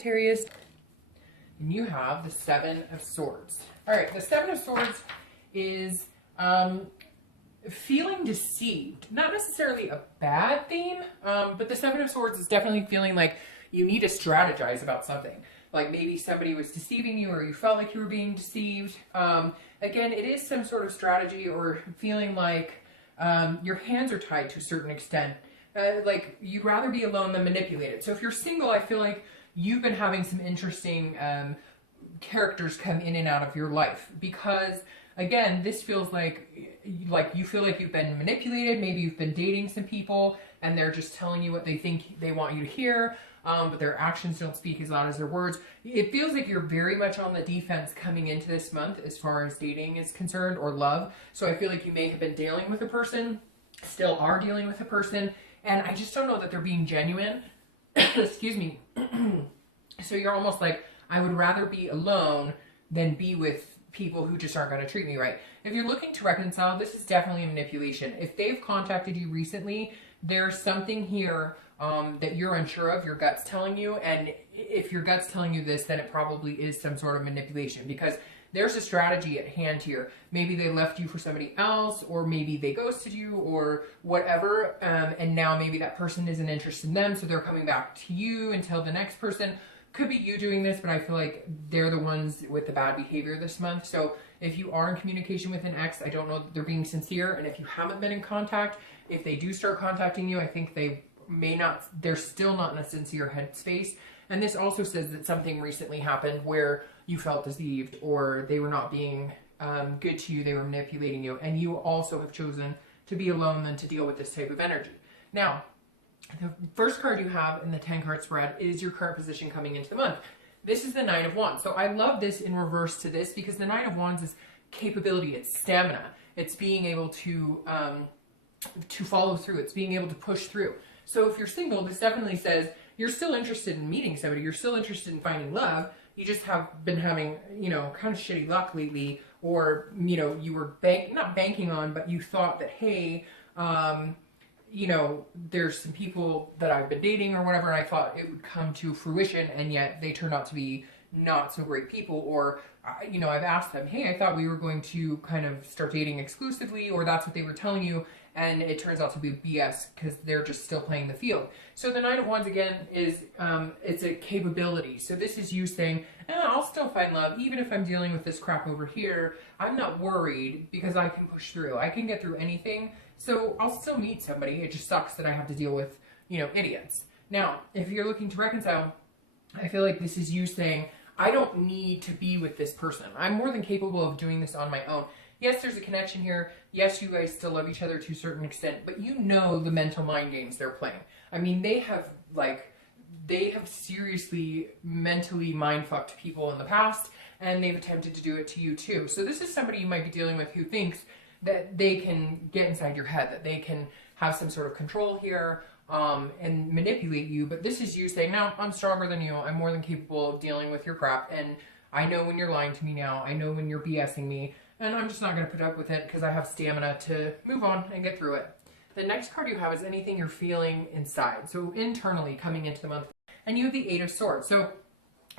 Sagittarius, and you have the Seven of Swords. All right, the Seven of Swords is feeling deceived. Not necessarily a bad theme, but the Seven of Swords is definitely feeling like you need to strategize about something. Like maybe somebody was deceiving you or you felt like you were being deceived. Again, it is some sort of strategy or feeling like your hands are tied to a certain extent. Like you'd rather be alone than manipulated. So if you're single, I feel like you've been having some interesting characters come in and out of your life because again, this feels like you feel like you've been manipulated. Maybe you've been dating some people and they're just telling you what they think they want you to hear, but their actions don't speak as loud as their words. It feels like you're very much on the defense coming into this month as far as dating is concerned or love. So I feel like you may have been dealing with a person, still are dealing with a person, and I just don't know that they're being genuine. Excuse me. So you're almost like, I would rather be alone than be with people who just aren't going to treat me right. If you're looking to reconcile, this is definitely a manipulation. If they've contacted you recently, there's something here that you're unsure of, your gut's telling you, and if your gut's telling you this, then it probably is some sort of manipulation because there's a strategy at hand here. Maybe they left you for somebody else, or maybe they ghosted you, or whatever, and now maybe that person isn't interested in them, so they're coming back to you until the next person. Could be you doing this, but I feel like they're the ones with the bad behavior this month. So if you are in communication with an ex, I don't know that they're being sincere, and if you haven't been in contact, if they do start contacting you, I think they're still not in a sincere headspace. And this also says that something recently happened where you felt deceived or they were not being good to you, they were manipulating you, and you also have chosen to be alone than to deal with this type of energy. Now, the first card you have in the 10 card spread is your current position coming into the month. This is the Nine of Wands. So I love this in reverse to this because the Nine of Wands is capability, it's stamina, it's being able to follow through, it's being able to push through. So if you're single, this definitely says you're still interested in meeting somebody, you're still interested in finding love, you just have been having, kind of shitty luck lately, or, you were not banking on, but you thought that, hey, there's some people that I've been dating or whatever, and I thought it would come to fruition, and yet they turned out to be not so great people, or, I've asked them, hey, I thought we were going to kind of start dating exclusively, or that's what they were telling you, and it turns out to be BS because they're just still playing the field. So the Nine of Wands, again, is, it's a capability. So this is you saying, I'll still find love, even if I'm dealing with this crap over here, I'm not worried because I can push through. I can get through anything. So I'll still meet somebody. It just sucks that I have to deal with, idiots. Now, if you're looking to reconcile, I feel like this is you saying, I don't need to be with this person. I'm more than capable of doing this on my own. Yes, there's a connection here. Yes, you guys still love each other to a certain extent, but you know the mental mind games they're playing. I mean, they have seriously mentally mind-fucked people in the past, and they've attempted to do it to you too. So this is somebody you might be dealing with who thinks that they can get inside your head, that they can have some sort of control here and manipulate you. But this is you saying, no, I'm stronger than you. I'm more than capable of dealing with your crap. And I know when you're lying to me now. I know when you're BSing me. And I'm just not going to put up with it because I have stamina to move on and get through it. The next card you have is anything you're feeling inside. So internally coming into the month. And you have the Eight of Swords. So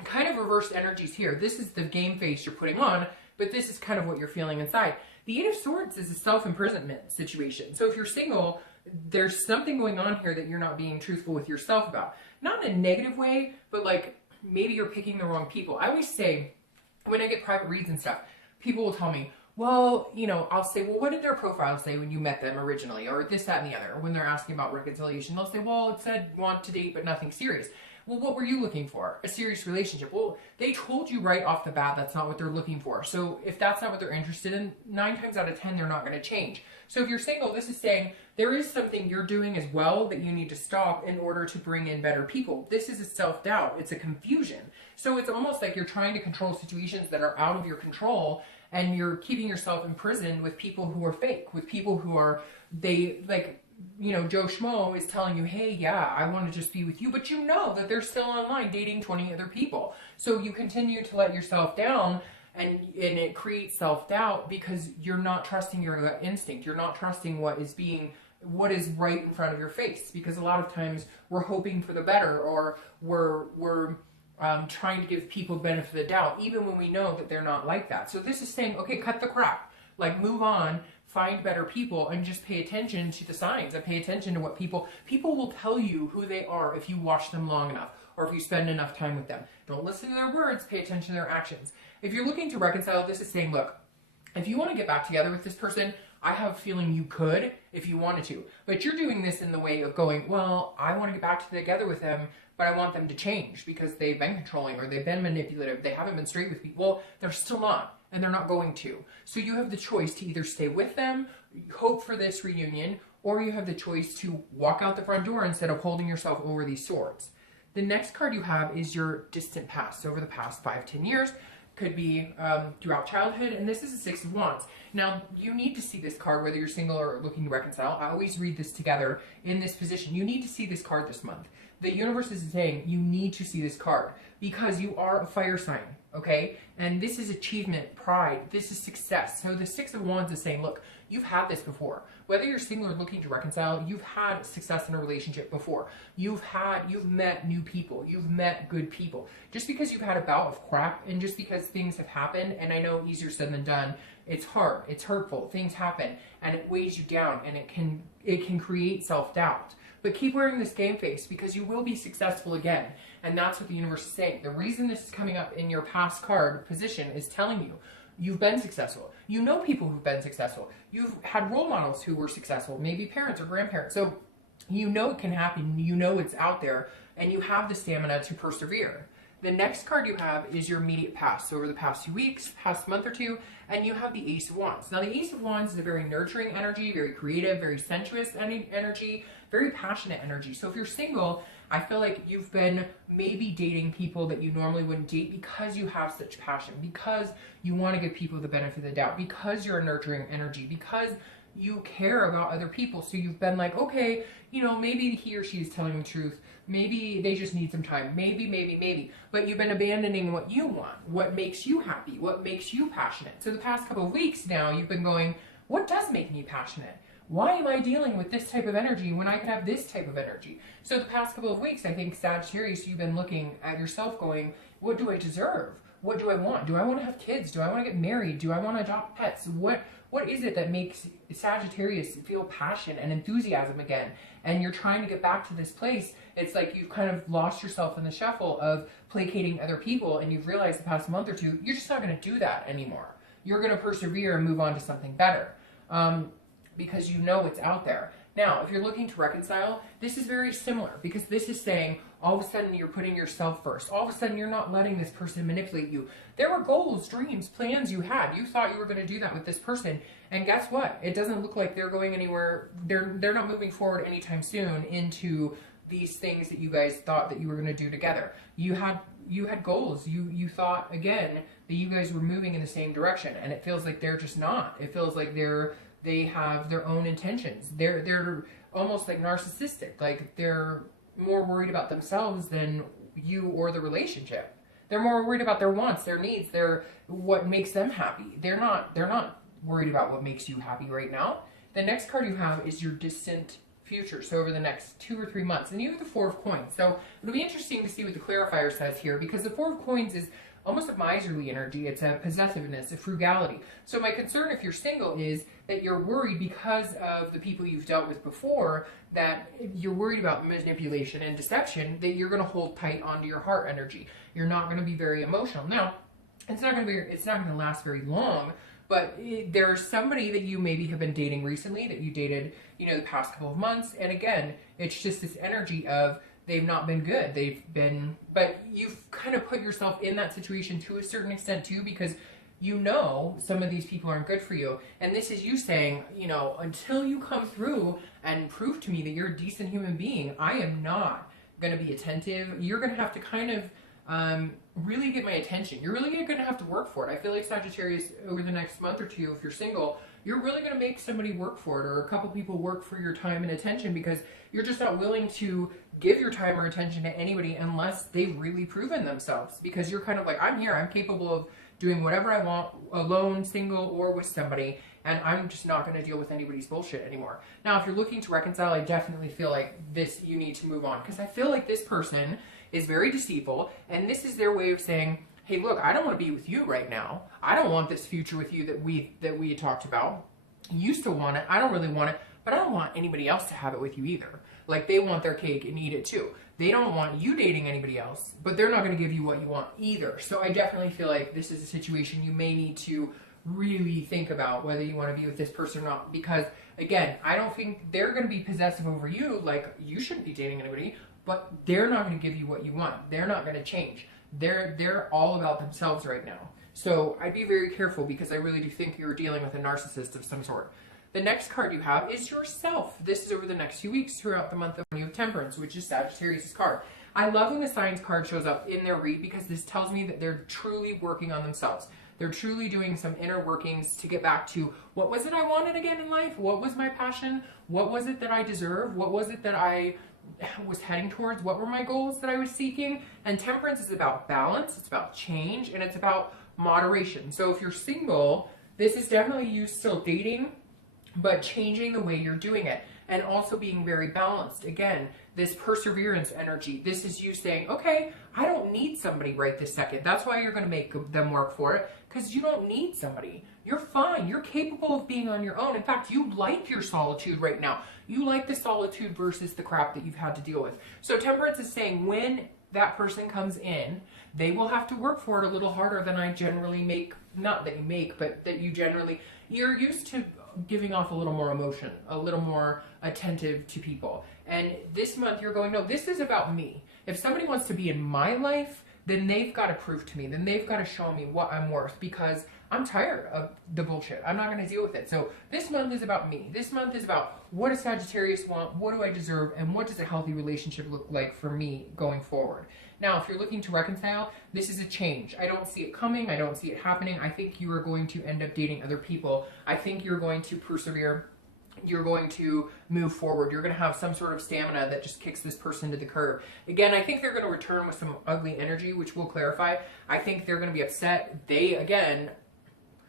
kind of reversed energies here. This is the game face you're putting on, but this is kind of what you're feeling inside. The Eight of Swords is a self-imprisonment situation. So if you're single, there's something going on here that you're not being truthful with yourself about. Not in a negative way, but like maybe you're picking the wrong people. I always say, when I get private reads and stuff, people will tell me, well, I'll say, well, what did their profile say when you met them originally? Or this, that, and the other. Or when they're asking about reconciliation, they'll say, well, it said want to date, but nothing serious. Well, what were you looking for? A serious relationship. Well, they told you right off the bat that's not what they're looking for. So if that's not what they're interested in, 9 times out of 10, they're not going to change. So if you're single, this is saying there is something you're doing as well that you need to stop in order to bring in better people. This is a self-doubt. It's a confusion. So it's almost like you're trying to control situations that are out of your control, and you're keeping yourself imprisoned with people who are fake, with people who are, Joe Schmo is telling you, hey, yeah, I want to just be with you, but you know that they're still online dating 20 other people. So you continue to let yourself down, and it creates self-doubt because you're not trusting your gut instinct. You're not trusting what is right in front of your face, because a lot of times we're hoping for the better, or we're trying to give people the benefit of the doubt, even when we know that they're not like that. So this is saying, okay, cut the crap, like move on, find better people, and just pay attention to the signs and pay attention to what people will tell you who they are if you watch them long enough or if you spend enough time with them. Don't listen to their words, pay attention to their actions. If you're looking to reconcile, this is saying, look, if you want to get back together with this person, I have a feeling you could if you wanted to. But you're doing this in the way of going, well, I want to get back together with them, but I want them to change because they've been controlling or they've been manipulative. They haven't been straight with me. Well, they're still not, and they're not going to. So you have the choice to either stay with them, hope for this reunion, or you have the choice to walk out the front door instead of holding yourself over these swords. The next card you have is your distant past. So over the past 5-10 years, could be throughout childhood, and this is a Six of Wands. Now, you need to see this card, whether you're single or looking to reconcile. I always read this together in this position. You need to see this card this month. The universe is saying you need to see this card because you are a fire sign, okay? And this is achievement, pride, this is success. So the Six of Wands is saying, look, you've had this before. Whether you're single or looking to reconcile, you've had success in a relationship before. You've met new people. You've met good people. Just because you've had a bout of crap and just because things have happened, and I know easier said than done, it's hard, it's hurtful, things happen, and it weighs you down, and it can create self-doubt. But keep wearing this game face because you will be successful again. And that's what the universe is saying. The reason this is coming up in your past card position is telling you you've been successful. You know people who've been successful. You've had role models who were successful, maybe parents or grandparents. So you know it can happen. You know it's out there, and you have the stamina to persevere. The next card you have is your immediate past. So over the past 2 weeks, past month or two, and you have the Ace of Wands. Now the Ace of Wands is a very nurturing energy, very creative, very sensuous energy, very passionate energy. So if you're single, I feel like you've been maybe dating people that you normally wouldn't date because you have such passion, because you want to give people the benefit of the doubt, because you're a nurturing energy, because you care about other people. So you've been like, okay, you know, maybe he or she is telling the truth. Maybe they just need some time. Maybe. But you've been abandoning what you want, what makes you happy, what makes you passionate. So the past couple of weeks now, you've been going, what does make me passionate? Why am I dealing with this type of energy when I could have this type of energy? So the past couple of weeks, I think, Sagittarius, you've been looking at yourself going, what do I deserve? What do I want? Do I want to have kids? Do I want to get married? Do I want to adopt pets? What is it that makes Sagittarius feel passion and enthusiasm again? And you're trying to get back to this place. It's like you've kind of lost yourself in the shuffle of placating other people, and you've realized the past month or two, you're just not going to do that anymore. You're going to persevere and move on to something better. Because you know it's out there. Now, if you're looking to reconcile, this is very similar because this is saying all of a sudden you're putting yourself first. All of a sudden you're not letting this person manipulate you. There were goals, dreams, plans you had. You thought you were going to do that with this person. And guess what? It doesn't look like they're going anywhere. They're not moving forward anytime soon into these things that you guys thought that you were going to do together. You had goals. You thought, again, that you guys were moving in the same direction. And it feels like they're just not. It feels like they have their own intentions. They're almost like narcissistic. Like they're more worried about themselves than you or the relationship. They're more worried about their wants, their needs, what makes them happy. They're not worried about what makes you happy right now. The next card you have is your distant future. So over the next 2 or 3 months. And you have the Four of Coins. So it'll be interesting to see what the clarifier says here because the Four of Coins is almost a miserly energy. It's a possessiveness, a frugality. So my concern if you're single is that you're worried because of the people you've dealt with before, that you're worried about manipulation and deception, that you're going to hold tight onto your heart energy. You're not going to be very emotional. Now, it's not going to last very long, but there's somebody that you maybe have been dating recently that you dated, the past couple of months. And again, it's just this energy of they've not been good. But you've kind of put yourself in that situation to a certain extent too, because some of these people aren't good for you. And this is you saying, until you come through and prove to me that you're a decent human being, I am not going to be attentive. You're going to have to kind of really get my attention. You're really going to have to work for it. I feel like Sagittarius, over the next month or two, if you're single, you're really going to make somebody work for it, or a couple people work for your time and attention, because you're just not willing to give your time or attention to anybody unless they've really proven themselves. Because you're kind of like, I'm here, I'm capable of doing whatever I want, alone, single, or with somebody, and I'm just not going to deal with anybody's bullshit anymore. Now, if you're looking to reconcile, I definitely feel like you need to move on, because I feel like this person is very deceitful, and this is their way of saying, hey, look, I don't want to be with you right now. I don't want this future with you that we had talked about. You still want it. I don't really want it, but I don't want anybody else to have it with you either. Like, they want their cake and eat it too. They don't want you dating anybody else, but they're not going to give you what you want either. So I definitely feel like this is a situation you may need to really think about whether you want to be with this person or not. Because, again, I don't think they're going to be possessive over you, like you shouldn't be dating anybody, but they're not going to give you what you want. They're not going to change. They're all about themselves right now. So I'd be very careful, because I really do think you're dealing with a narcissist of some sort. The next card you have is yourself. This is over the next few weeks throughout the month of Temperance, which is Sagittarius' card. I love when the signs card shows up in their read, because this tells me that they're truly working on themselves. They're truly doing some inner workings to get back to, what was it I wanted again in life? What was my passion? What was it that I deserve? What was it that I was heading towards? What were my goals that I was seeking? And Temperance is about balance, it's about change, and it's about moderation. So if you're single, this is definitely you still dating, but changing the way you're doing it, and also being very balanced. Again, this perseverance energy, this is you saying, okay, I don't need somebody right this second. That's why you're going to make them work for it, because you don't need somebody. You're fine. You're capable of being on your own. In fact, you like your solitude right now. You like the solitude versus the crap that you've had to deal with. So Temperance is saying, when that person comes in, they will have to work for it a little harder than I generally make. Not that you make, but that you generally, you're used to giving off a little more emotion, a little more attentive to people. And this month you're going, no, this is about me. If somebody wants to be in my life, then they've got to prove to me, then they've got to show me what I'm worth, because I'm tired of the bullshit. I'm not going to deal with it. So this month is about me. This month is about, what does Sagittarius want? What do I deserve? And what does a healthy relationship look like for me going forward? Now, if you're looking to reconcile, this is a change. I don't see it coming. I don't see it happening. I think you are going to end up dating other people. I think you're going to persevere. You're going to move forward. You're going to have some sort of stamina that just kicks this person to the curb. Again, I think they're going to return with some ugly energy, which we'll clarify. I think they're going to be upset. They, again,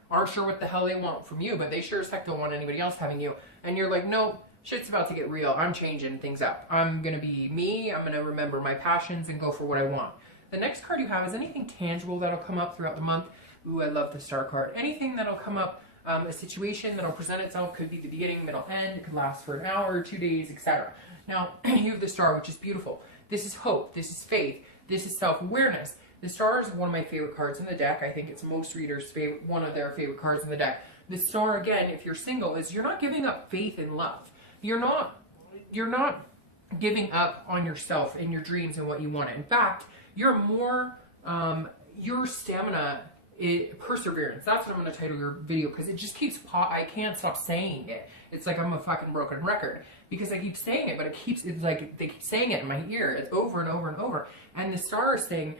aren't sure what the hell they want from you, but they sure as heck don't want anybody else having you. And you're like, no, shit's about to get real. I'm changing things up. I'm going to be me. I'm going to remember my passions and go for what I want. The next card you have is anything tangible that'll come up throughout the month. Ooh, I love the star card. Anything that'll come up, a situation that'll present itself, could be the beginning, middle, end. It could last for an hour, 2 days, etc. Now, you have the star, which is beautiful. This is hope. This is faith. This is self-awareness. The star is one of my favorite cards in the deck. I think it's most readers' favorite, one of their favorite cards in the deck. The star, again, if you're single, is you're not giving up faith and love. You're not giving up on yourself and your dreams and what you want. In fact, you're more, your stamina is perseverance. That's what I'm going to title your video, because it just keeps, I can't stop saying it. It's like I'm a fucking broken record, because I keep saying it, but it's like they keep saying it in my ear. It's over and over and over. And the star is saying,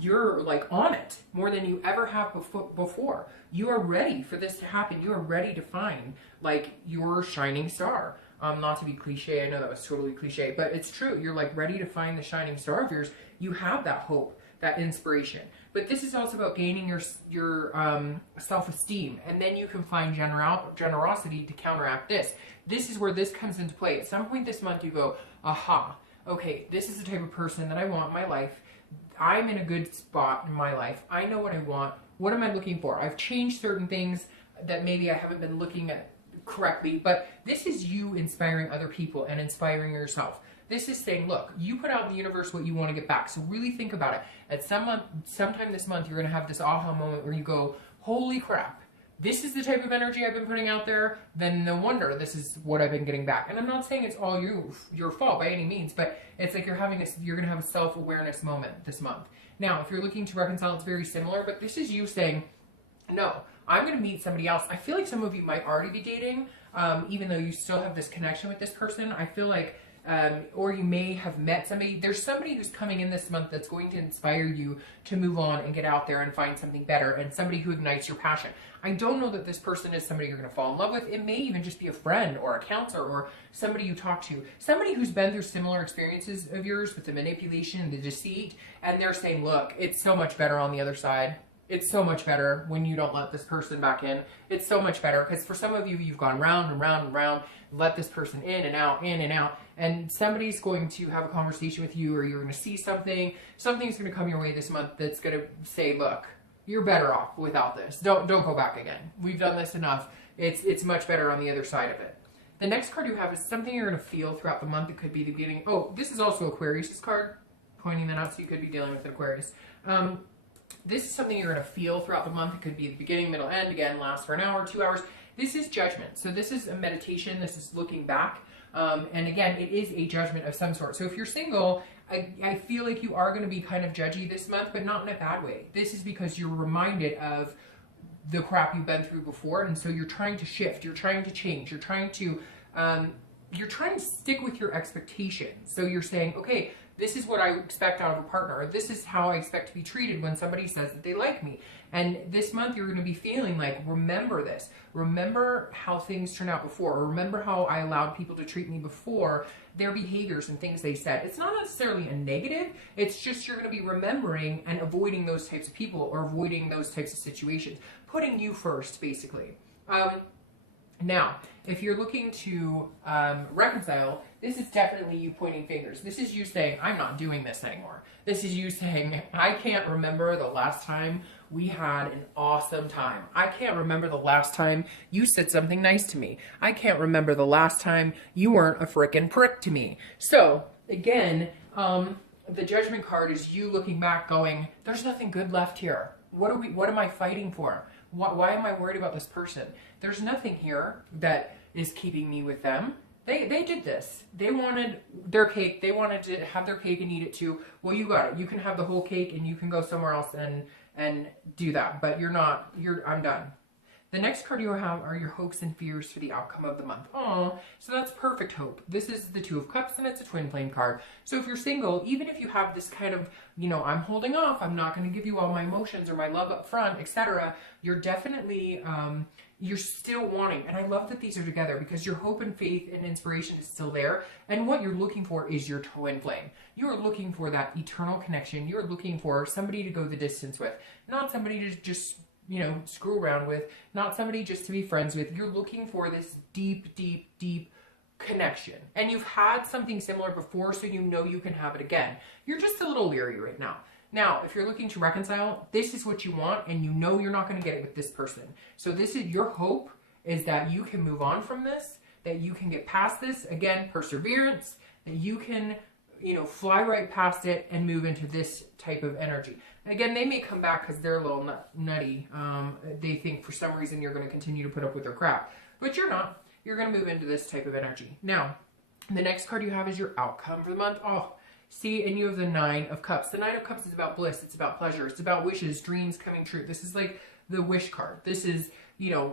you're like on it more than you ever have before. You are ready for this to happen. You are ready to find like your shining star. Not to be cliche, I know that was totally cliche, but it's true. You're like ready to find the shining star of yours. You have that hope, that inspiration. But this is also about gaining your self-esteem, and then you can find generosity to counteract this. This is where this comes into play. At some point this month you go, aha, okay, this is the type of person that I want in my life. I'm in a good spot in my life. I know what I want. What am I looking for? I've changed certain things that maybe I haven't been looking at correctly, but this is you inspiring other people and inspiring yourself. This is saying, look, you put out in the universe what you want to get back. So really think about it. At sometime this month, you're going to have this aha moment where you go, holy crap, this is the type of energy I've been putting out there. Then no wonder this is what I've been getting back. And I'm not saying it's all your fault by any means, but it's like you're going to have a self-awareness moment this month. Now, if you're looking to reconcile, it's very similar, but this is you saying, no, I'm going to meet somebody else. I feel like some of you might already be dating, even though you still have this connection with this person. I feel like, or you may have met somebody. There's somebody who's coming in this month that's going to inspire you to move on and get out there and find something better, and somebody who ignites your passion. I don't know that this person is somebody you're going to fall in love with. It may even just be a friend or a counselor or somebody you talk to. Somebody who's been through similar experiences of yours with the manipulation, the deceit, and they're saying, look, it's so much better on the other side. It's so much better when you don't let this person back in. It's so much better because for some of you, you've gone round and round and round, let this person in and out, and somebody's going to have a conversation with you, or you're going to see something's going to come your way this month that's going to say, look, you're better off without this. Don't go back again. We've done this enough. It's much better on the other side of it. The next card you have is something you're going to feel throughout the month. It could be the beginning. Oh, this is also Aquarius' card, pointing that out, so you could be dealing with an Aquarius. This is something you're going to feel throughout the month. It could be the beginning, middle, end. Again, last for an hour, 2 hours. This is judgment. So this is a meditation. This is looking back. And again, it is a judgment of some sort. So if you're single, I feel like you are going to be kind of judgy this month, but not in a bad way. This is because you're reminded of the crap you've been through before, and so you're trying to shift, you're trying to change, you're trying to stick with your expectations. So you're saying, okay, this is what I expect out of a partner, or this is how I expect to be treated when somebody says that they like me. And this month you're going to be feeling like, remember this. Remember how things turned out before, or remember how I allowed people to treat me before, their behaviors and things they said. It's not necessarily a negative, it's just you're going to be remembering and avoiding those types of people, or avoiding those types of situations. Putting you first, basically. Now, if you're looking to reconcile, this is definitely you pointing fingers. This is you saying, I'm not doing this anymore. This is you saying, I can't remember the last time we had an awesome time. I can't remember the last time you said something nice to me. I can't remember the last time you weren't a frickin' prick to me. So, again, the judgment card is you looking back going, there's nothing good left here. What am I fighting for? Why am I worried about this person? There's nothing here that is keeping me with them. They did this. They wanted their cake. They wanted to have their cake and eat it too. Well, you got it. You can have the whole cake and you can go somewhere else and do that. But I'm done. The next card you have are your hopes and fears for the outcome of the month. Oh, so that's perfect hope. This is the Two of Cups, and it's a twin flame card. So if you're single, even if you have this kind of, I'm holding off, I'm not going to give you all my emotions or my love up front, etc., you're definitely, you're still wanting. And I love that these are together, because your hope and faith and inspiration is still there. And what you're looking for is your twin flame. You are looking for that eternal connection. You're looking for somebody to go the distance with, not somebody to just screw around with, not somebody just to be friends with. You're looking for this deep, deep, deep connection. And you've had something similar before, so you can have it again. You're just a little leery right now. Now, if you're looking to reconcile, this is what you want, and you're not going to get it with this person. So this is your hope, is that you can move on from this, that you can get past this. Again, perseverance, that you can fly right past it and move into this type of energy. And again, they may come back because they're a little nutty. They think for some reason you're going to continue to put up with their crap. But you're not. You're going to move into this type of energy. Now, the next card you have is your outcome for the month. Oh, see, and you have the Nine of Cups. The Nine of Cups is about bliss. It's about pleasure. It's about wishes, dreams coming true. This is like the wish card. This is,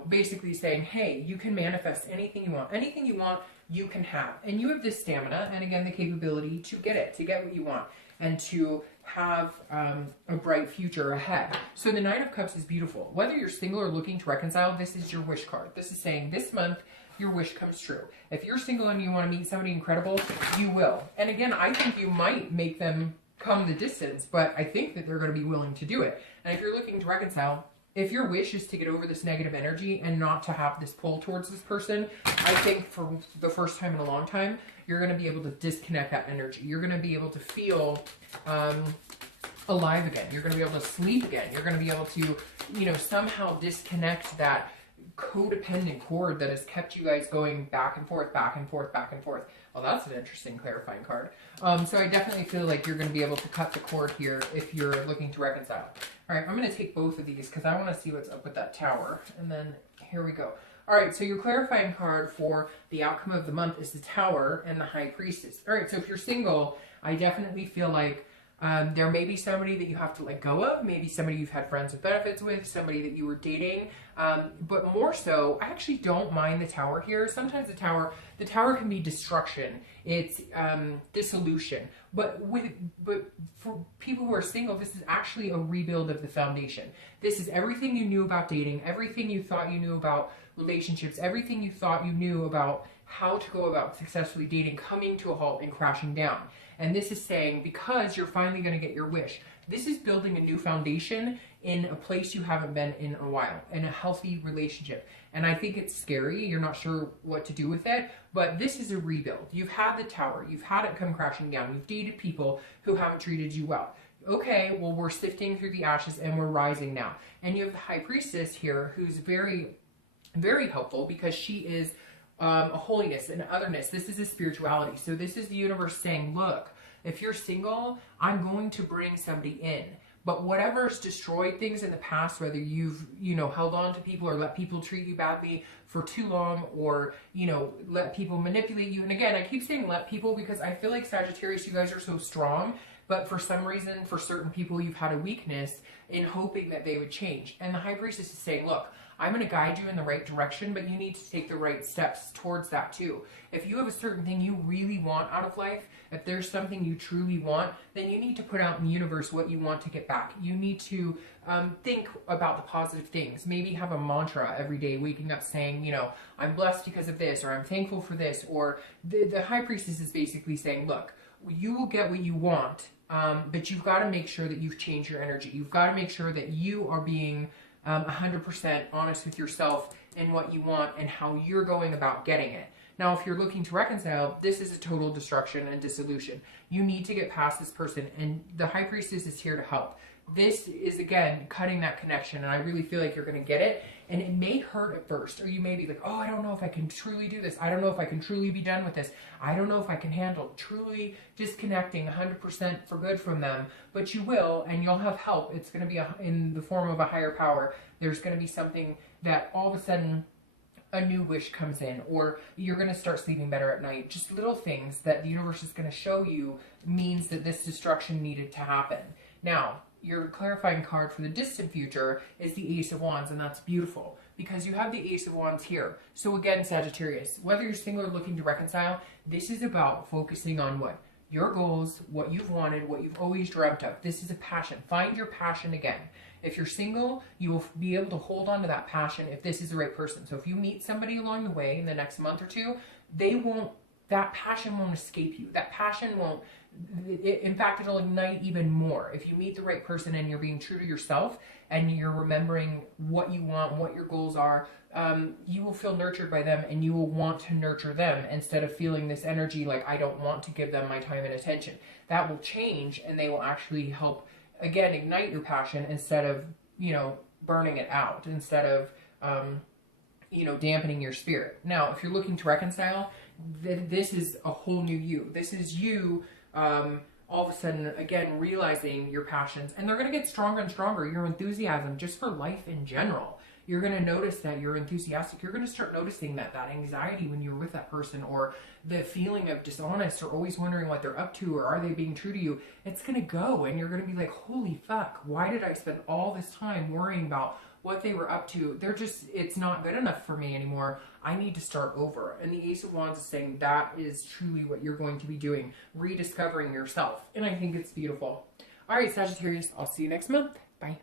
basically saying, hey, you can manifest anything you want. Anything you want, you can have. And you have this stamina and, again, the capability to get it, to get what you want, and to have a bright future ahead. So the Nine of Cups is beautiful. Whether you're single or looking to reconcile, this is your wish card. This is saying this month, your wish comes true. If you're single and you want to meet somebody incredible, you will. And again, I think you might make them come the distance, but I think that they're going to be willing to do it. And if you're looking to reconcile, if your wish is to get over this negative energy and not to have this pull towards this person, I think for the first time in a long time, you're going to be able to disconnect that energy. You're going to be able to feel alive again. You're going to be able to sleep again. You're going to be able to, somehow disconnect that codependent cord that has kept you guys going back and forth, back and forth, back and forth. Well, that's an interesting clarifying card. So I definitely feel like you're going to be able to cut the cord here if you're looking to reconcile. All right, I'm going to take both of these because I want to see what's up with that Tower. And then here we go. All right, so your clarifying card for the outcome of the month is the Tower and the High Priestess. All right, so if you're single, I definitely feel like there may be somebody that you have to let go of, maybe somebody you've had friends with benefits with, somebody that you were dating, but more so, I actually don't mind the Tower here. Sometimes the Tower can be destruction. It's dissolution. But for people who are single, this is actually a rebuild of the foundation. This is everything you knew about dating, everything you thought you knew about relationships, everything you thought you knew about how to go about successfully dating coming to a halt and crashing down. And this is saying, because you're finally going to get your wish, This is building a new foundation in a place you haven't been in a while, in a healthy relationship. And I think it's scary. You're not sure what to do with it, but this is a rebuild. You've had the tower. You've had it come crashing down. You've dated people who haven't treated you well. Okay, well, we're sifting through the ashes and we're rising now. And you have the high priestess here who's very, very helpful because she is a holiness and otherness. This is a spirituality. So this is the universe saying, look, if you're single, I'm going to bring somebody in. But whatever's destroyed things in the past, whether you've, held on to people or let people treat you badly for too long, or, let people manipulate you. And again, I keep saying let people because I feel like Sagittarius, you guys are so strong, but for some reason, for certain people, you've had a weakness in hoping that they would change. And the high priestess is saying, look, I'm going to guide you in the right direction, but you need to take the right steps towards that too. If you have a certain thing you really want out of life, if there's something you truly want, then you need to put out in the universe what you want to get back. You need to think about the positive things. Maybe have a mantra every day, waking up saying, I'm blessed because of this, or I'm thankful for this. Or the high priestess is basically saying, look, you will get what you want, but you've got to make sure that you've changed your energy. You've got to make sure that you are being 100% honest with yourself and what you want and how you're going about getting it. Now, if you're looking to reconcile, this is a total destruction and dissolution. You need to get past this person, and the high priestess is here to help. This is, again, cutting that connection, and I really feel like you're going to get it. And it may hurt at first, or you may be like, oh, I don't know if I can truly do this. I don't know if I can truly be done with this. I don't know if I can handle truly disconnecting 100% for good from them. But you will, and you'll have help. It's going to be in the form of a higher power. There's going to be something that all of a sudden a new wish comes in, or you're going to start sleeping better at night. Just little things that the universe is going to show you means that this destruction needed to happen. Now, your clarifying card for the distant future is the Ace of Wands, and that's beautiful because you have the Ace of Wands here. So again, Sagittarius, whether you're single or looking to reconcile, this is about focusing on what? Your goals, what you've wanted, what you've always dreamt of. This is a passion. Find your passion again. If you're single, you will be able to hold on to that passion if this is the right person. So if you meet somebody along the way in the next month or two, that passion won't escape you. That passion won't, in fact, it'll ignite even more. If you meet the right person and you're being true to yourself and you're remembering what you want, what your goals are, you will feel nurtured by them and you will want to nurture them instead of feeling this energy like, I don't want to give them my time and attention. That will change and they will actually help, again, ignite your passion instead of, burning it out, instead of, dampening your spirit. Now, if you're looking to reconcile, this is a whole new you. This is you all of a sudden, again, realizing your passions. And they're going to get stronger and stronger. Your enthusiasm just for life in general. You're going to notice that you're enthusiastic. You're going to start noticing that anxiety when you're with that person, or the feeling of dishonest, or always wondering what they're up to, or are they being true to you. It's going to go, and you're going to be like, holy fuck, why did I spend all this time worrying about what they were up to? It's not good enough for me anymore. I need to start over. And the Ace of Wands is saying that is truly what you're going to be doing, rediscovering yourself. And I think it's beautiful. All right, Sagittarius, I'll see you next month. Bye.